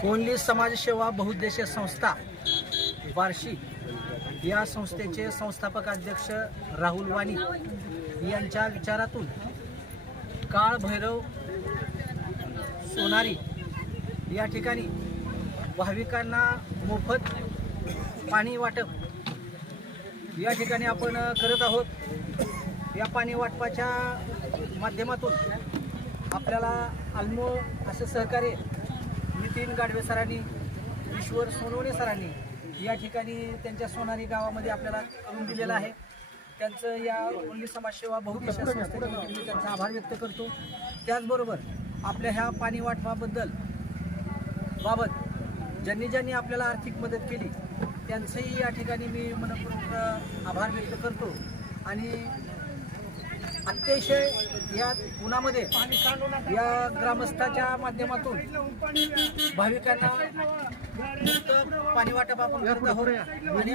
कोणली समाजसेवा बहुउद्देशीय संस्था वार्षिक. या संस्थेचे संस्थापक अध्यक्ष राहुल वाणी यांच्या विचारातून काळ भैरव सोनारी या ठिकाणी भाविकांना मोफत पाणी वाटप या ठिकाणी आपण करत आहोत. या पाणी वाटपाच्या माध्यमातून आपल्याला अल्मो असं सहकार्य नितीन गाडवे सरांनी ईश्वर सोनवणे सरांनी या ठिकाणी त्यांच्या सोनारी गावामध्ये आपल्याला करून दिलेलं आहे. त्यांचं या ओन्ली समाजसेवा बहुदेशीय संस्थेच्या मी त्यांचा आभार व्यक्त करतो. त्याचबरोबर आपल्या ह्या पाणी वाटपाबद्दल बाबत ज्यांनी ज्यांनी आपल्याला आर्थिक मदत केली त्यांचंही या ठिकाणी मी मनपूर्वक आभार व्यक्त करतो. आणि अतिशय या उन्हामध्ये या ग्रामस्थाच्या माध्यमातून भाविकांना पाणी वाटप आपण करत आहोत. आणि